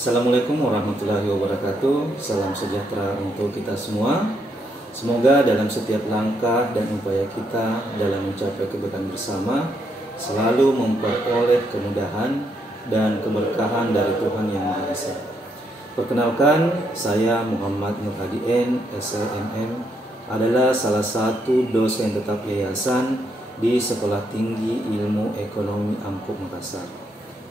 Assalamualaikum warahmatullahi wabarakatuh. Salam sejahtera untuk kita semua. Semoga dalam setiap langkah dan upaya kita dalam mencapai kebaikan bersama selalu memperoleh kemudahan dan keberkahan dari Tuhan Yang Maha Esa. Perkenalkan, saya Muhammad Nur Hadi N, SLMM, adalah salah satu dosen tetap yayasan di Sekolah Tinggi Ilmu Ekonomi Amkop Makassar.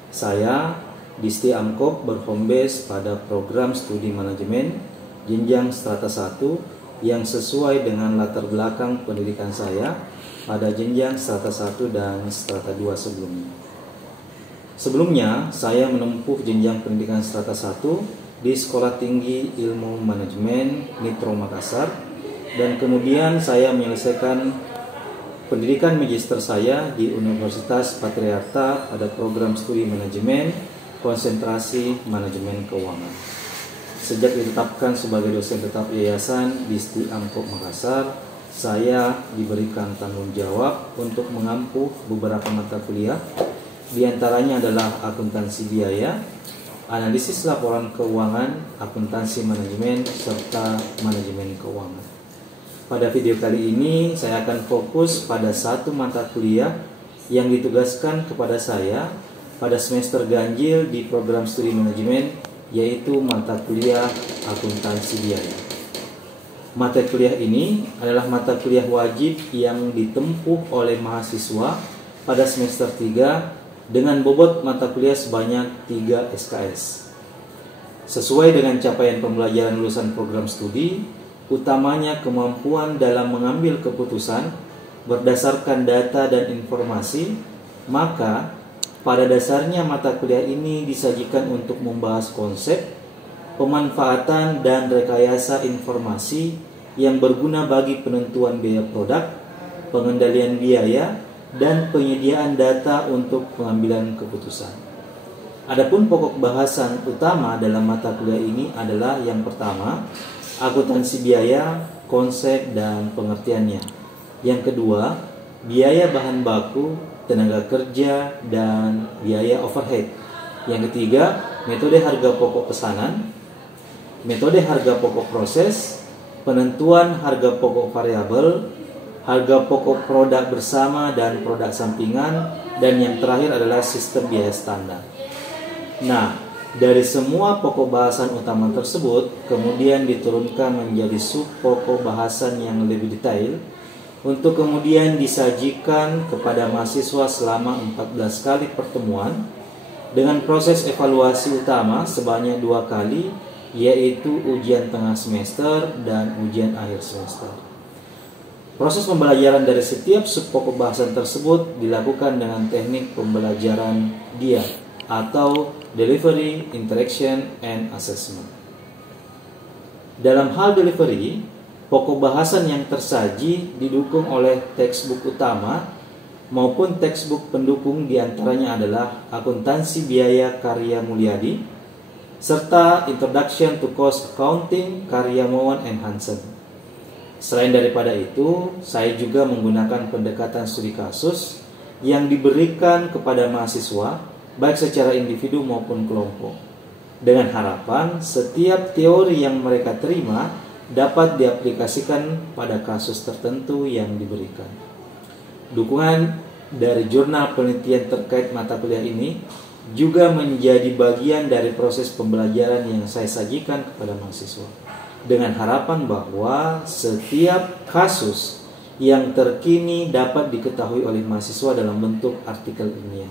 Saya di STI Amkop berhome base pada program studi manajemen jenjang strata 1 yang sesuai dengan latar belakang pendidikan saya pada jenjang strata 1 dan strata 2 sebelumnya. Sebelumnya, saya menempuh jenjang pendidikan strata 1 di Sekolah Tinggi Ilmu Manajemen Nitro Makassar, dan kemudian saya menyelesaikan pendidikan magister saya di Universitas Patriarta pada program studi manajemen konsentrasi manajemen keuangan. Sejak ditetapkan sebagai dosen tetap yayasan di STI Amkop Makassar, saya diberikan tanggung jawab untuk mengampu beberapa mata kuliah. Di antaranya adalah akuntansi biaya, analisis laporan keuangan, akuntansi manajemen, serta manajemen keuangan. Pada video kali ini, saya akan fokus pada satu mata kuliah yang ditugaskan kepada saya pada semester ganjil di program studi manajemen, yaitu mata kuliah akuntansi biaya. Mata kuliah ini adalah mata kuliah wajib yang ditempuh oleh mahasiswa pada semester 3 dengan bobot mata kuliah sebanyak 3 SKS. Sesuai dengan capaian pembelajaran lulusan program studi, utamanya kemampuan dalam mengambil keputusan berdasarkan data dan informasi, maka pada dasarnya mata kuliah ini disajikan untuk membahas konsep, pemanfaatan dan rekayasa informasi yang berguna bagi penentuan biaya produk, pengendalian biaya, dan penyediaan data untuk pengambilan keputusan. Adapun pokok bahasan utama dalam mata kuliah ini adalah yang pertama, akuntansi biaya, konsep dan pengertiannya. Yang kedua, biaya bahan baku, tenaga kerja, dan biaya overhead. Yang ketiga, metode harga pokok pesanan, metode harga pokok proses, penentuan harga pokok variabel, harga pokok produk bersama dan produk sampingan, dan yang terakhir adalah sistem biaya standar. Nah, dari semua pokok bahasan utama tersebut kemudian diturunkan menjadi sub pokok bahasan yang lebih detail untuk kemudian disajikan kepada mahasiswa selama 14 kali pertemuan dengan proses evaluasi utama sebanyak 2 kali, yaitu ujian tengah semester dan ujian akhir semester. Proses pembelajaran dari setiap subpokok bahasan tersebut dilakukan dengan teknik pembelajaran DIA atau Delivery, Interaction, and Assessment. Dalam hal delivery, pokok bahasan yang tersaji didukung oleh textbook utama maupun textbook pendukung, diantaranya adalah Akuntansi Biaya karya Mulyadi serta Introduction to Cost Accounting karya Mowan and Hansen. Selain daripada itu, saya juga menggunakan pendekatan studi kasus yang diberikan kepada mahasiswa baik secara individu maupun kelompok, dengan harapan setiap teori yang mereka terima dapat diaplikasikan pada kasus tertentu yang diberikan. Dukungan dari jurnal penelitian terkait mata kuliah ini juga menjadi bagian dari proses pembelajaran yang saya sajikan kepada mahasiswa, dengan harapan bahwa setiap kasus yang terkini dapat diketahui oleh mahasiswa dalam bentuk artikel ilmiah.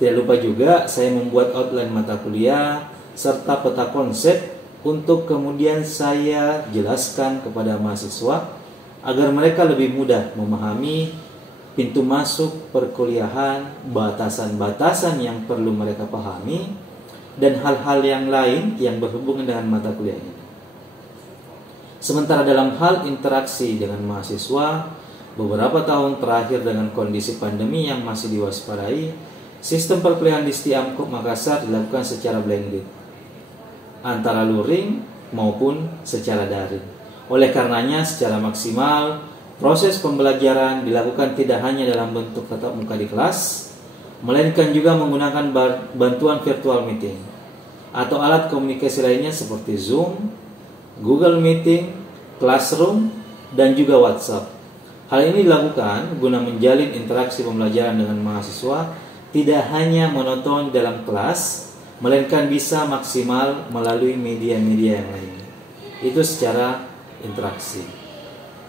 Tidak lupa juga saya membuat outline mata kuliah serta peta konsep untuk kemudian saya jelaskan kepada mahasiswa agar mereka lebih mudah memahami pintu masuk perkuliahan, batasan-batasan yang perlu mereka pahami, dan hal-hal yang lain yang berhubungan dengan mata kuliah ini. Sementara dalam hal interaksi dengan mahasiswa, beberapa tahun terakhir dengan kondisi pandemi yang masih diwaspadai, sistem perkuliahan di STI Amkop Makassar dilakukan secara blended, antara luring maupun secara daring. Oleh karenanya, secara maksimal, proses pembelajaran dilakukan tidak hanya dalam bentuk tatap muka di kelas, melainkan juga menggunakan bantuan virtual meeting. atau alat komunikasi lainnya seperti Zoom, Google Meeting, Classroom, dan juga WhatsApp. Hal ini dilakukan guna menjalin interaksi pembelajaran dengan mahasiswa tidak hanya monoton dalam kelas, melainkan bisa maksimal melalui media-media yang lain. Itu secara interaksi.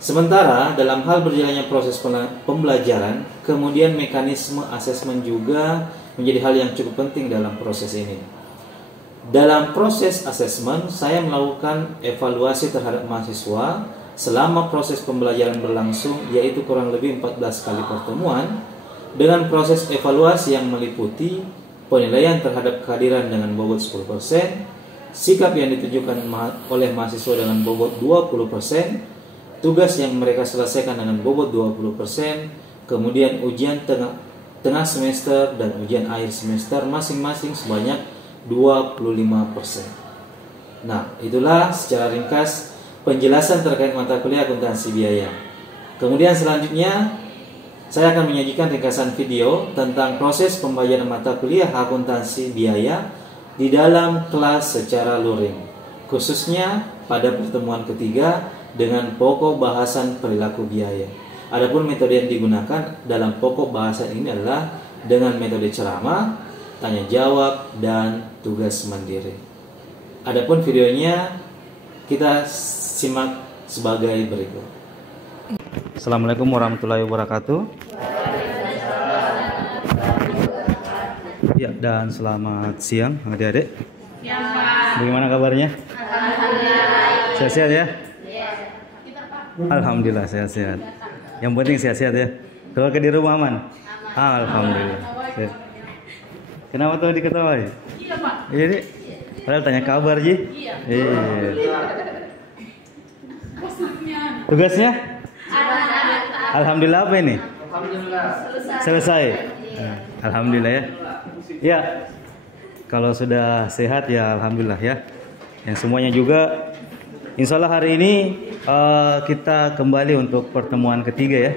Sementara dalam hal berjalannya proses pembelajaran, kemudian mekanisme asesmen juga menjadi hal yang cukup penting dalam proses ini. Dalam proses asesmen, saya melakukan evaluasi terhadap mahasiswa selama proses pembelajaran berlangsung, yaitu kurang lebih 14 kali pertemuan, dengan proses evaluasi yang meliputi penilaian terhadap kehadiran dengan bobot 10%, sikap yang ditunjukkan oleh mahasiswa dengan bobot 20%, tugas yang mereka selesaikan dengan bobot 20%, kemudian ujian tengah semester dan ujian akhir semester masing-masing sebanyak 25%. Nah, itulah secara ringkas penjelasan terkait mata kuliah akuntansi biaya. Kemudian selanjutnya saya akan menyajikan ringkasan video tentang proses pembayaran mata kuliah akuntansi biaya di dalam kelas secara luring, khususnya pada pertemuan ketiga dengan pokok bahasan perilaku biaya. Adapun metode yang digunakan dalam pokok bahasan ini adalah dengan metode ceramah, tanya jawab, dan tugas mandiri. Adapun videonya kita simak sebagai berikut. Assalamualaikum warahmatullahi wabarakatuh. Ya, dan selamat siang adik-adik. Ya, Pak. Bagaimana kabarnya? Alhamdulillah. Sehat-sehat ya? Iya. Alhamdulillah sehat-sehat. Yang penting sehat-sehat ya. Keluarga di rumah aman? Alhamdulillah. Sehat. Kenapa tuh diketahui? Iya, Pak. Jadi, padahal tanya kabar Ji. Iya. Iya. Maksudnya Tugasnya? Alhamdulillah apa ini? Alhamdulillah. Selesai. Alhamdulillah ya. Ya. Kalau sudah sehat ya alhamdulillah ya. Yang semuanya juga insya Allah hari ini kita kembali untuk pertemuan ketiga ya.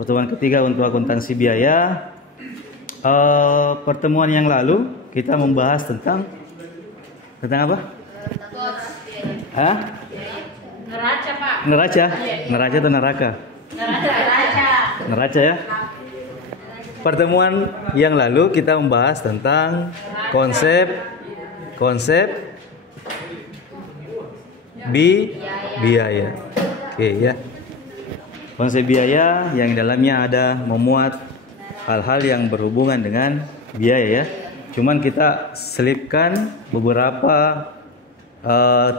Pertemuan ketiga untuk akuntansi biaya. Pertemuan yang lalu kita membahas tentang apa? Hah? Neraca, Pak. Neraca? Neraca atau neraka? Neraca. Neraca ya. Pertemuan yang lalu kita membahas tentang konsep biaya. Oke ya. Konsep biaya yang dalamnya ada memuat hal-hal yang berhubungan dengan biaya ya. Cuman kita selipkan beberapa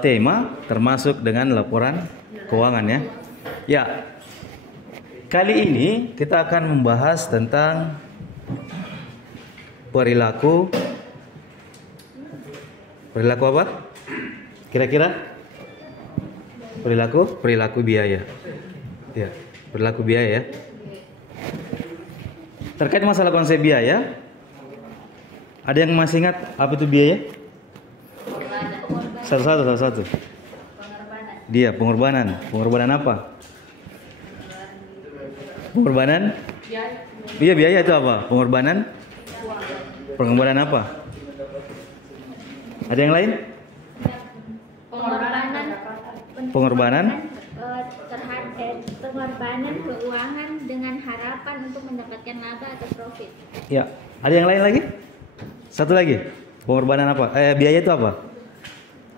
tema termasuk dengan laporan keuangan ya. Ya. Kali ini kita akan membahas tentang perilaku apa? Kira-kira perilaku biaya. Ya, perilaku biaya ya. Terkait masalah konsep biaya, ada yang masih ingat apa itu biaya? Satu. Dia pengorbanan. Pengorbanan apa? Pengorbanan? Iya, biaya itu apa? Pengorbanan? Pengorbanan apa? Ada yang lain? Pengorbanan pengorbanan keuangan dengan harapan untuk mendapatkan laba atau profit. Ya, ada yang lain lagi? Satu lagi. Pengorbanan apa? Biaya itu apa?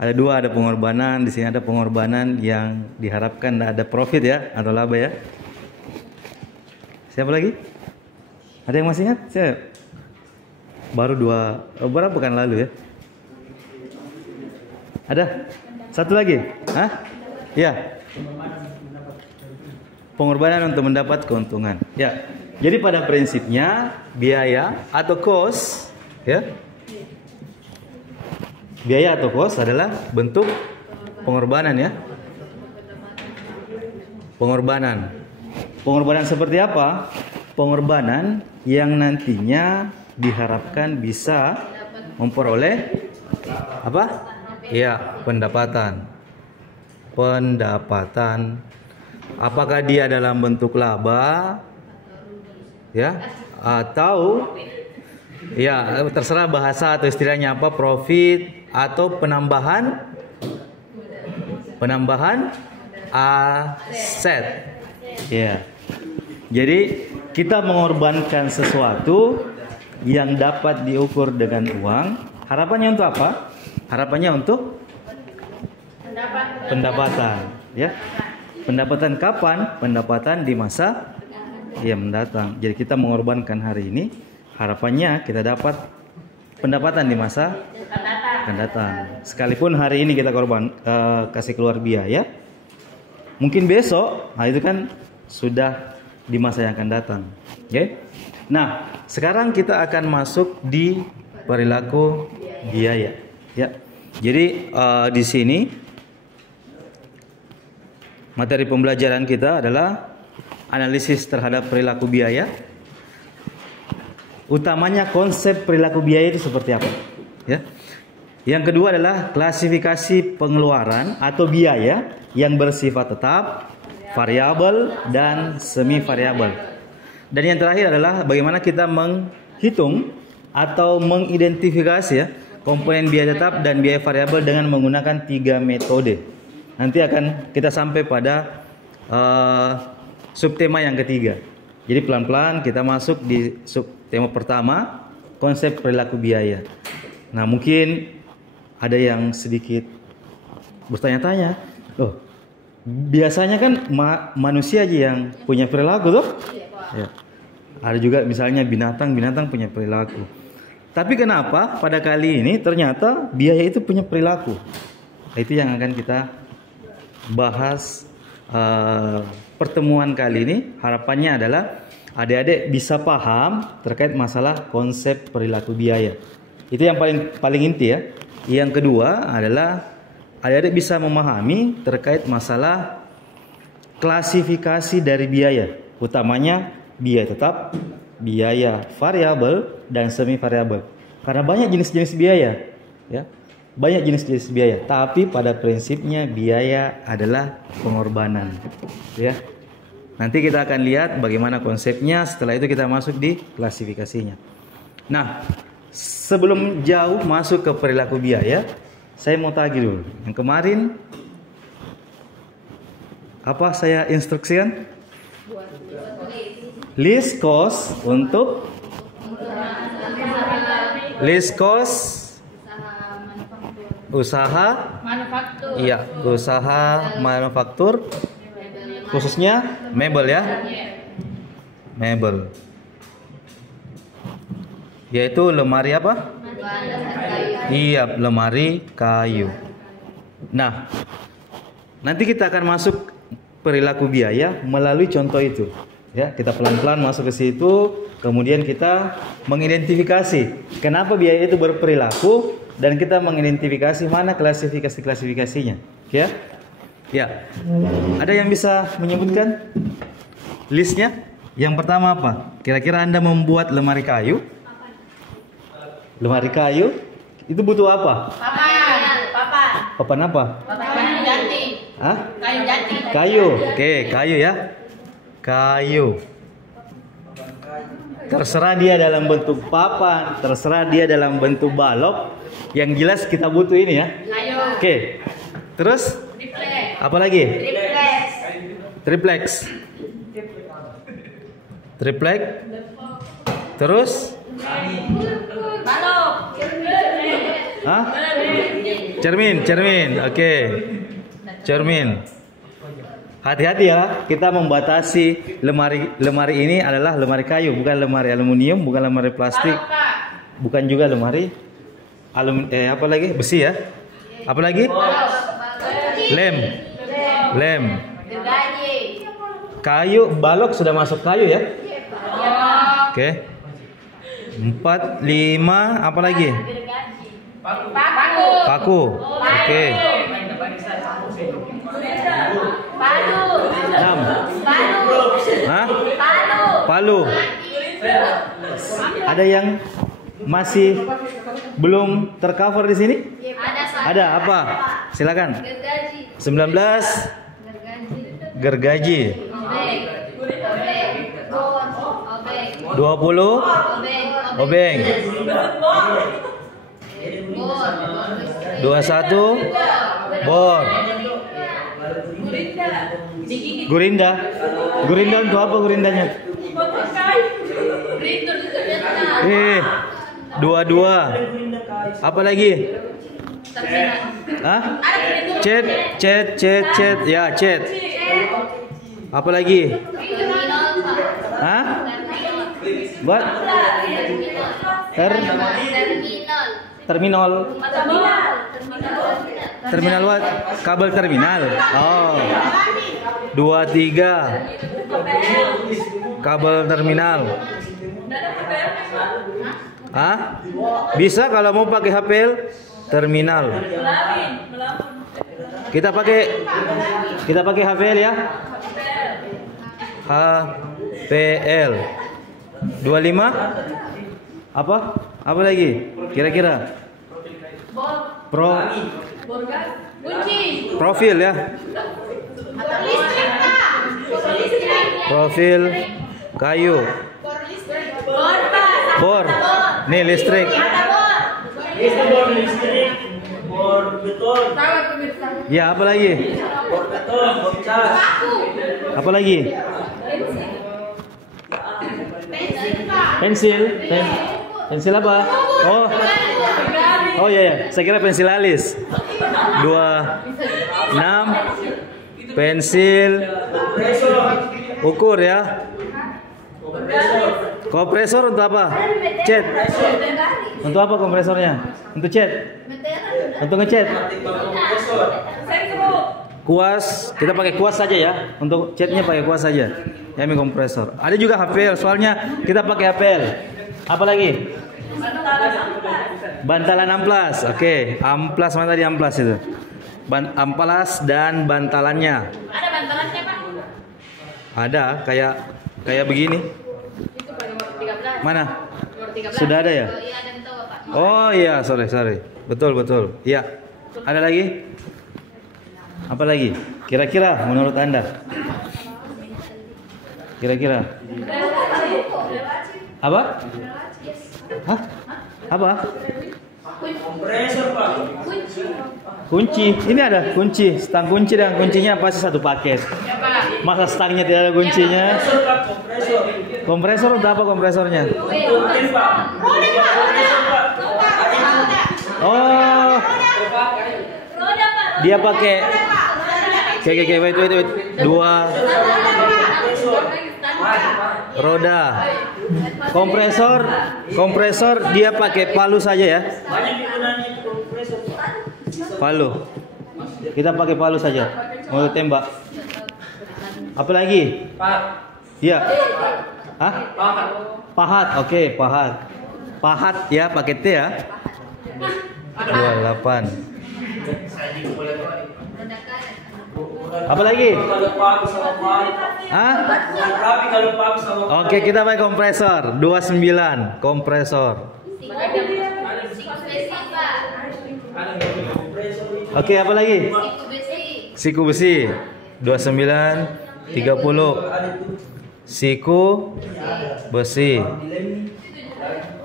Ada dua, ada pengorbanan. Di sini ada pengorbanan yang diharapkan ada profit ya atau laba ya. Siapa lagi? Ada yang masih ingat? Saya baru berapa pekan lalu ya? Ada? Satu lagi? Hah? Ya. Pengorbanan untuk mendapat keuntungan. Ya. Jadi pada prinsipnya biaya atau cost ya. Biaya atau cost adalah bentuk pengorbanan ya. Pengorbanan. Pengorbanan seperti apa? Pengorbanan yang nantinya diharapkan bisa memperoleh apa? Ya, pendapatan. Apakah dia dalam bentuk laba ya atau Ya, terserah bahasa atau istilahnya apa, profit atau penambahan aset. Ya. Jadi kita mengorbankan sesuatu yang dapat diukur dengan uang. Harapannya untuk apa? Harapannya untuk pendapatan, ya. Pendapatan kapan? Pendapatan di masa yang mendatang. Jadi kita mengorbankan hari ini, harapannya kita dapat pendapatan di masa akan datang. Sekalipun hari ini kita kasih keluar biaya, mungkin besok, nah itu kan sudah di masa yang akan datang. Oke. Nah, sekarang kita akan masuk di perilaku biaya, ya. Jadi di sini materi pembelajaran kita adalah analisis terhadap perilaku biaya. Utamanya konsep perilaku biaya itu seperti apa, ya. Yang kedua adalah klasifikasi pengeluaran atau biaya yang bersifat tetap, variabel, dan semi variabel. Dan yang terakhir adalah bagaimana kita menghitung atau mengidentifikasi, ya, komponen biaya tetap dan biaya variabel dengan menggunakan 3 metode. Nanti akan kita sampai pada subtema yang ketiga. Jadi pelan-pelan kita masuk di subtema pertama, konsep perilaku biaya. Nah, mungkin ada yang sedikit bertanya-tanya, loh, biasanya kan manusia aja yang punya perilaku tuh. Ya. Ada juga misalnya binatang punya perilaku. Tapi kenapa pada kali ini ternyata biaya itu punya perilaku? Itu yang akan kita bahas pertemuan kali ini. Harapannya adalah adik-adik bisa paham terkait masalah konsep perilaku biaya. Itu yang paling inti, ya. Yang kedua adalah adik-adik bisa memahami terkait masalah klasifikasi dari biaya, utamanya biaya tetap, biaya variabel, dan semi variabel. Karena banyak jenis-jenis biaya, ya. Banyak jenis-jenis biaya, tapi pada prinsipnya biaya adalah pengorbanan, ya. Nanti kita akan lihat bagaimana konsepnya, setelah itu kita masuk di klasifikasinya. Nah, sebelum jauh masuk ke perilaku biaya, saya mau tagih dulu. Yang kemarin apa saya instruksikan? List cost untuk list cost usaha manufaktur. Iya, usaha manufaktur, khususnya mebel, ya. Mebel. Yaitu lemari apa? Iya, lemari kayu. Nah, nanti kita akan masuk perilaku biaya melalui contoh itu. Ya, kita pelan-pelan masuk ke situ, kemudian kita mengidentifikasi kenapa biaya itu berperilaku dan kita mengidentifikasi mana klasifikasinya. Ya. Ya. Ada yang bisa menyebutkan listnya? Yang pertama apa? Kira-kira Anda membuat lemari kayu? Lemari kayu itu butuh apa? Papan apa? Kayu jati. Hah? Kayu jati. Kayu. Oke, kayu, ya. Kayu. Terserah dia dalam bentuk papan, terserah dia dalam bentuk balok. Yang jelas kita butuh ini, ya. Kayu. Oke. Terus Triplek. apa lagi? Triplex. Triplek. Terus? Balok. Hah? Cermin. Oke. Cermin. Hati-hati, ya, kita membatasi lemari ini adalah lemari kayu, bukan lemari aluminium, bukan lemari plastik, bukan juga lemari apa lagi? Besi, ya. Apa lagi? Lem. Kayu, balok sudah masuk kayu, ya. Oke. 4, 5, apa lagi? Paku. Oke. 6. Hah? Palu. Ada yang masih belum tercover di sini? Ada apa? Silakan. 19. Gergaji. 20. Obeng. 21 bor. Gurinda. Gurinda untuk apa gurindanya? 22. Apa lagi? Hah? Chat. Ya, chat. Apa lagi? Hah? Buat? Terminal. Terminal what? Kabel terminal. Oh. 23. Kabel terminal. Hah? Bisa kalau mau pakai HPL terminal. Kita pakai HPL ya. HPL 25. Apa lagi? Kira-kira? Profil ya. Profil kayu. Bor. Nih listrik. Bor beton. Ya, apa lagi? Bor beton, bor cas. Apa lagi? Pensil. Pensil apa? Oh ya. Saya kira pensil alis. 26. Pensil ukur ya. Kompresor untuk apa? Cat. Untuk apa kompresornya? Untuk cat. Untuk ngecat. Kuas, kita pakai kuas saja ya. Untuk catnya pakai kuas saja. Ya, ini kompresor. Ada juga HPL, soalnya kita pakai HPL. Apa lagi? Bantalan amplas. Oke, amplas mana tadi amplas itu? Amplas dan bantalannya. Ada bantalannya, Pak? Ada, kayak begini. Itu Pak, nomor 13. Mana? Nomor 13. Sudah ada ya? Iya, ada yang tahu, Pak. Oh iya, sorry. Betul. Iya. Ada lagi? Apa lagi? Kira-kira menurut Anda? Kira-kira? Apa? Hah? Apa? Kompresor, Pak. Kunci. Ini ada kunci. Stang kunci dan kuncinya pasti satu paket. Ya, Pak. Masa stangnya tidak ada kuncinya? Kompresor, Pak, kompresor. Kompresor untuk apa kompresornya? Turbin, Pak. Kompresor, Pak. Oh, dia pakai. Oke, wait. 2 roda. Kompresor dia pakai palu saja ya. Banyak penggunaan itu kompresor, Pak. Palu. Kita pakai palu saja. Mau tembak. Apa lagi? Pak. Iya. Hah? Pahat. Oke, pahat. Pahat ya, pakai T ya. 28. Apa lagi? Kalau Pak sama Pak. Hah? Bukan rapi kalau Pak sama Pak. Oke, kita pakai kompresor. 29 kompresor. Oke, apa lagi? Siku besi. 29 30. Siku besi.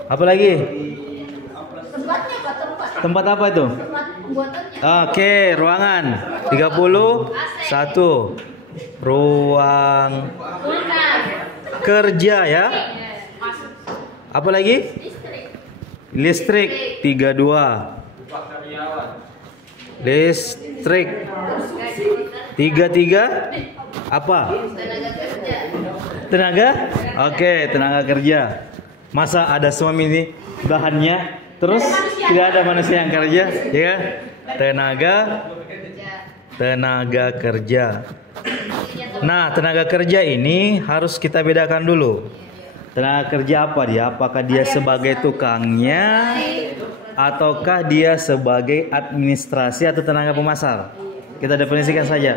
Apa lagi? Tempat apa itu? Oke, ruangan. 31. Ruang kerja ya. Apa lagi? Listrik. 32. Listrik. 33. Apa? Tenaga? Oke, tenaga kerja. Masa ada semua ini bahannya, terus tidak ada manusia yang kerja, ya? Tenaga kerja. Nah, tenaga kerja ini harus kita bedakan dulu. Tenaga kerja apa dia? Apakah dia sebagai tukangnya, ataukah dia sebagai administrasi atau tenaga pemasar? Kita definisikan saja.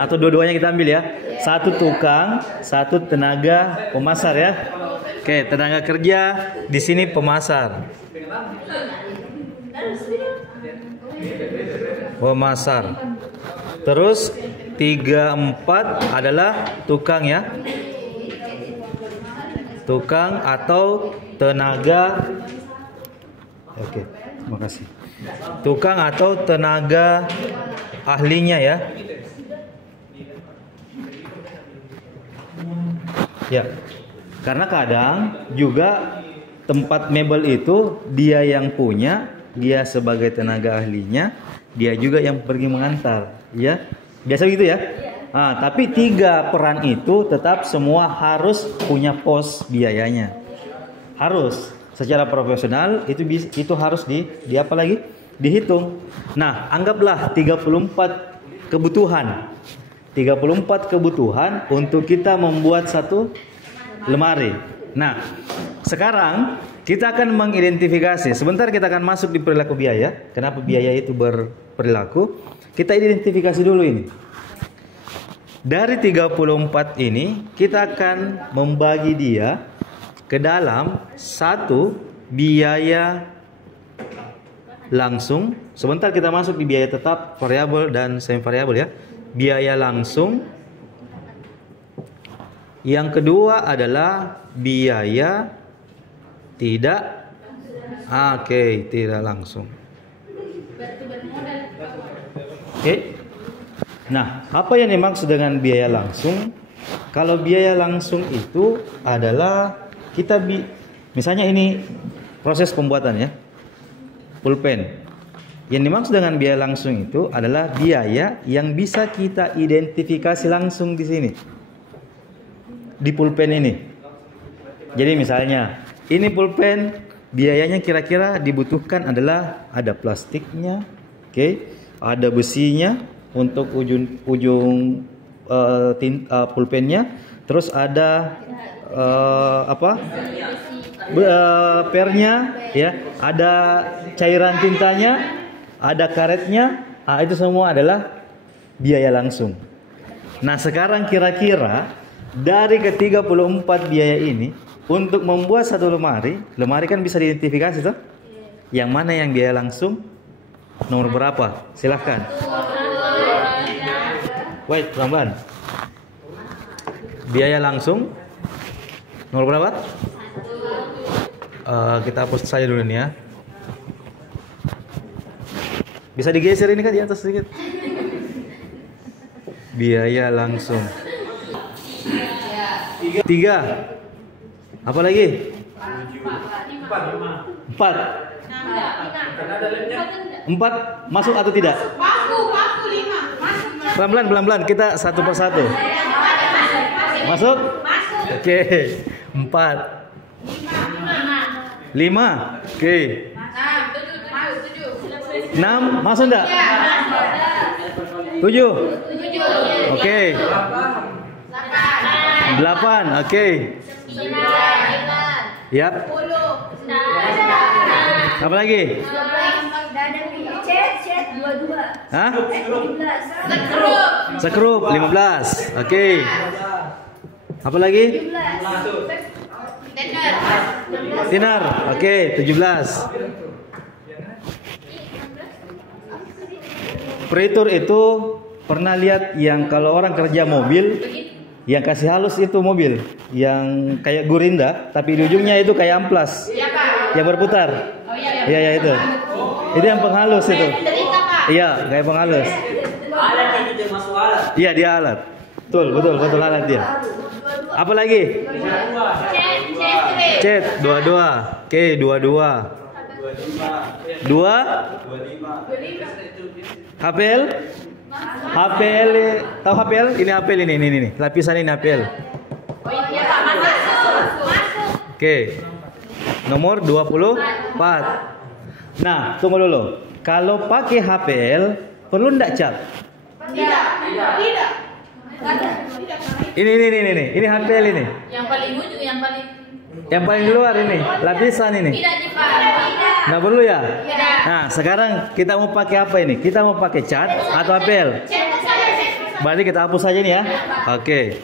Atau dua-duanya kita ambil ya. Satu tukang, satu tenaga pemasar ya. Oke, tenaga kerja di sini pemasar. Pemasar. Terus 34 adalah tukang ya. Tukang atau tenaga. Oke, terima kasih. Tukang atau tenaga ahlinya ya. Ya. Karena kadang juga tempat mebel itu dia yang punya, dia sebagai tenaga ahlinya, dia juga yang pergi mengantar, ya. Biasa gitu ya. Nah, tapi 3 peran itu tetap semua harus punya pos biayanya. Harus secara profesional itu harus di apa lagi? Dihitung. Nah, anggaplah 34 kebutuhan. 34 kebutuhan untuk kita membuat satu lemari. Nah, sekarang kita akan mengidentifikasi. Sebentar kita akan masuk di perilaku biaya. Kenapa biaya itu berperilaku? Kita identifikasi dulu ini. Dari 34 ini kita akan membagi dia ke dalam satu biaya langsung. Sebentar kita masuk di biaya tetap, variabel dan semi variabel ya. Biaya langsung. Yang kedua adalah biaya tidak tidak langsung. Oke. Nah, apa yang dimaksud dengan biaya langsung? Kalau biaya langsung itu adalah kita misalnya ini proses pembuatan ya. Pulpen. Yang dimaksud dengan biaya langsung itu adalah biaya yang bisa kita identifikasi langsung di sini. Di pulpen ini. Jadi misalnya, ini pulpen biayanya kira-kira dibutuhkan adalah ada plastiknya, ada besinya untuk ujung pulpennya, terus ada pernya, ya, ada cairan tintanya, ada karetnya, itu semua adalah biaya langsung. Nah, sekarang kira-kira dari ke-34 biaya ini untuk membuat satu lemari kan bisa diidentifikasi toh? Yang mana yang biaya langsung? Nomor berapa? Silahkan. Wait, pelan-pelan. Biaya langsung nomor berapa? Kita hapus saja dulu nih ya. Bisa digeser ini kan di atas sedikit. Biaya langsung 3. Apa lagi? 4. 4 masuk atau tidak? Pelan-pelan kita satu persatu. Masuk? Oke. 4. 5. Oke. 6 masuk enggak? 7. Oke. 8. Oke. Yap. Apa lagi? Hah? Sekrup 15. Oke. Apa lagi? Thinner. Oke, 17. Peritur itu pernah lihat yang kalau orang kerja mobil yang kasih halus itu mobil yang kayak gurinda tapi di ujungnya itu kayak amplas yang berputar. Iya itu. Itu yang penghalus itu. Iya, kayak penghalus. Alat itu termasuk alat. Iya, dia alat. Betul alat dia. Apa lagi? Cet 22. Oke, 22. 2 HPL. HPL, tahu HPL? Ini HPL ini. Lapisan ini HPL. Oke. Nomor 24. Nah, tunggu dulu. Kalau pakai HPL perlu enggak cat? Tidak. Ini HPL ini. Yang paling ujung, Yang paling luar ini, lapisan ini. tidak dipakai. Nggak perlu ya? Tidak. Nah, sekarang kita mau pakai apa ini? Kita mau pakai cat atau HPL? Berarti kita hapus saja nih ya. Oke.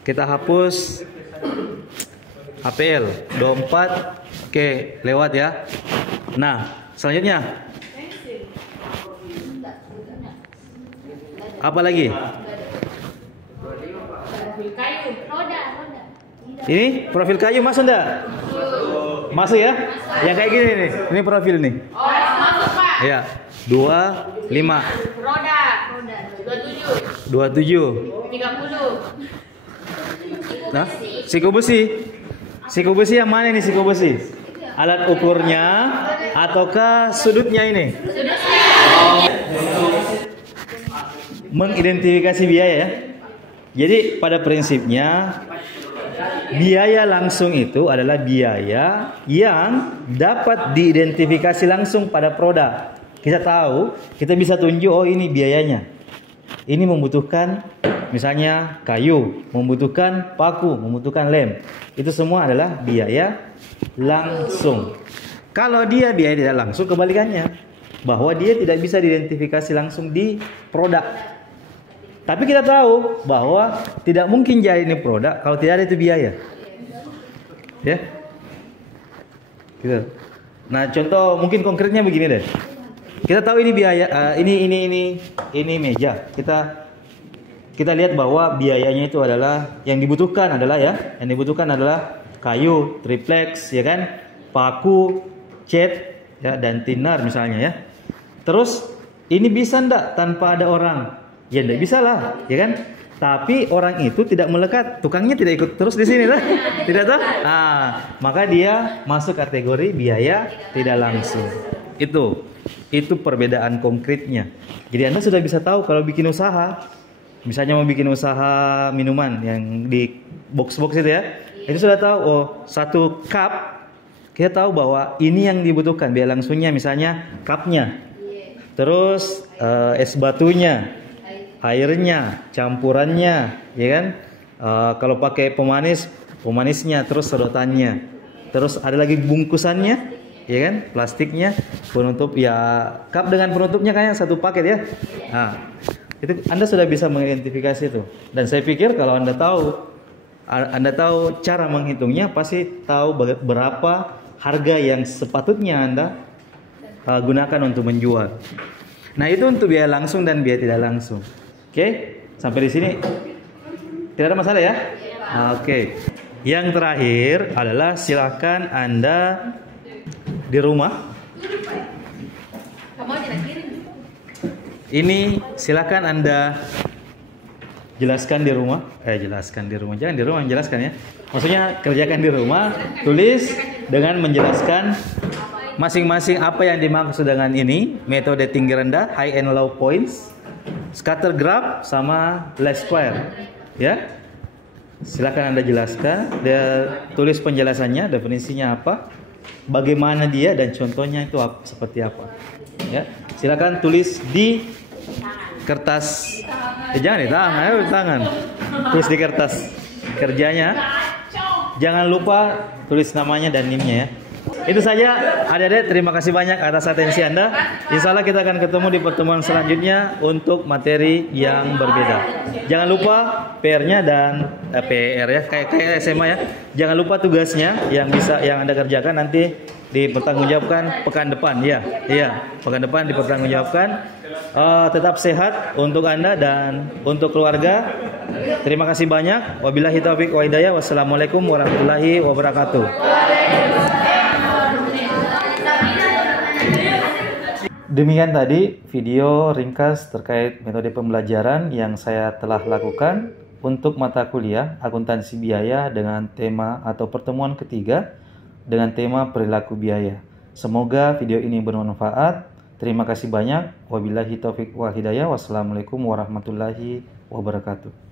Kita hapus HPL 24. Oke, lewat ya. Nah, selanjutnya apa lagi? Kayu. Roda. Ini profil kayu masuk enggak? Masuk ya? Yang kayak gini nih. Ini profil nih. Oh, masuk Pak. Ya. 25. Roda. 27. 30. Nah, siku besi. Siku besi yang mana nih siku besi? Alat ukurnya ataukah sudutnya ini? Mengidentifikasi biaya ya. Jadi pada prinsipnya biaya langsung itu adalah biaya yang dapat diidentifikasi langsung pada produk. Kita tahu, kita bisa tunjuk oh ini biayanya. Ini membutuhkan misalnya kayu, membutuhkan paku, membutuhkan lem. Itu semua adalah biaya langsung. Kalau dia biaya tidak langsung, kebalikannya, bahwa dia tidak bisa diidentifikasi langsung di produk. Tapi kita tahu bahwa tidak mungkin jadi ini produk kalau tidak ada itu biaya. Ya. Gitu. Nah, contoh mungkin konkretnya begini deh. Kita tahu ini biaya, ini meja. Kita lihat bahwa biayanya itu adalah yang dibutuhkan adalah kayu, triplex, ya kan, paku, cat, ya, dan thinner misalnya ya. Terus ini bisa ndak tanpa ada orang? Ya ndak bisa lah, ya kan? Tapi orang itu tidak melekat, tukangnya tidak ikut terus di sini lah, tidak tahu? Maka dia masuk kategori biaya tidak langsung. Itu perbedaan konkretnya. Jadi Anda sudah bisa tahu kalau bikin usaha, misalnya mau bikin usaha minuman yang di box-box itu ya, itu sudah tahu oh satu cup, kita tahu bahwa ini yang dibutuhkan biaya langsungnya, misalnya cupnya, terus es batunya, airnya, campurannya, ya kan? Kalau pakai pemanisnya, terus sedotannya, terus ada lagi bungkusannya, ya kan? Plastiknya, penutup ya, cup dengan penutupnya kayak satu paket ya. Nah, itu Anda sudah bisa mengidentifikasi itu. Dan saya pikir kalau Anda tahu cara menghitungnya, pasti tahu berapa harga yang sepatutnya Anda gunakan untuk menjual. Nah, itu untuk biaya langsung dan biaya tidak langsung. Oke, sampai di sini tidak ada masalah ya? Oke. Yang terakhir adalah silakan Anda di rumah. Ini silakan Anda jelaskan di rumah. Jangan di rumah jelaskan ya. Maksudnya kerjakan di rumah, tulis dengan menjelaskan masing-masing apa yang dimaksud dengan ini, metode tinggi rendah, high and low points, scatter graph sama least square. Ya. Silakan Anda jelaskan, tulis penjelasannya, definisinya apa, bagaimana dia dan contohnya itu seperti apa. Ya. Silakan tulis di kertas. Jangan di tangan, ayo di tangan. Tulis di kertas kerjanya. Jangan lupa tulis namanya dan NIM-nya ya. Itu saja adik-adik, terima kasih banyak atas atensi Anda. Insya Allah kita akan ketemu di pertemuan selanjutnya untuk materi yang berbeda. Jangan lupa PR-nya dan PR ya, kayak SMA ya. Jangan lupa tugasnya yang Anda kerjakan nanti dipertanggungjawabkan pekan depan ya. Iya, pekan depan dipertanggungjawabkan. Tetap sehat untuk Anda dan untuk keluarga. Terima kasih banyak. Wabillahi taufiq wa hidayah. Wassalamualaikum warahmatullahi wabarakatuh. Demikian tadi video ringkas terkait metode pembelajaran yang saya telah lakukan untuk mata kuliah akuntansi biaya dengan tema atau pertemuan ketiga dengan tema perilaku biaya. Semoga video ini bermanfaat. Terima kasih banyak. Wabillahi taufiq wal hidayah. Wassalamualaikum warahmatullahi wabarakatuh.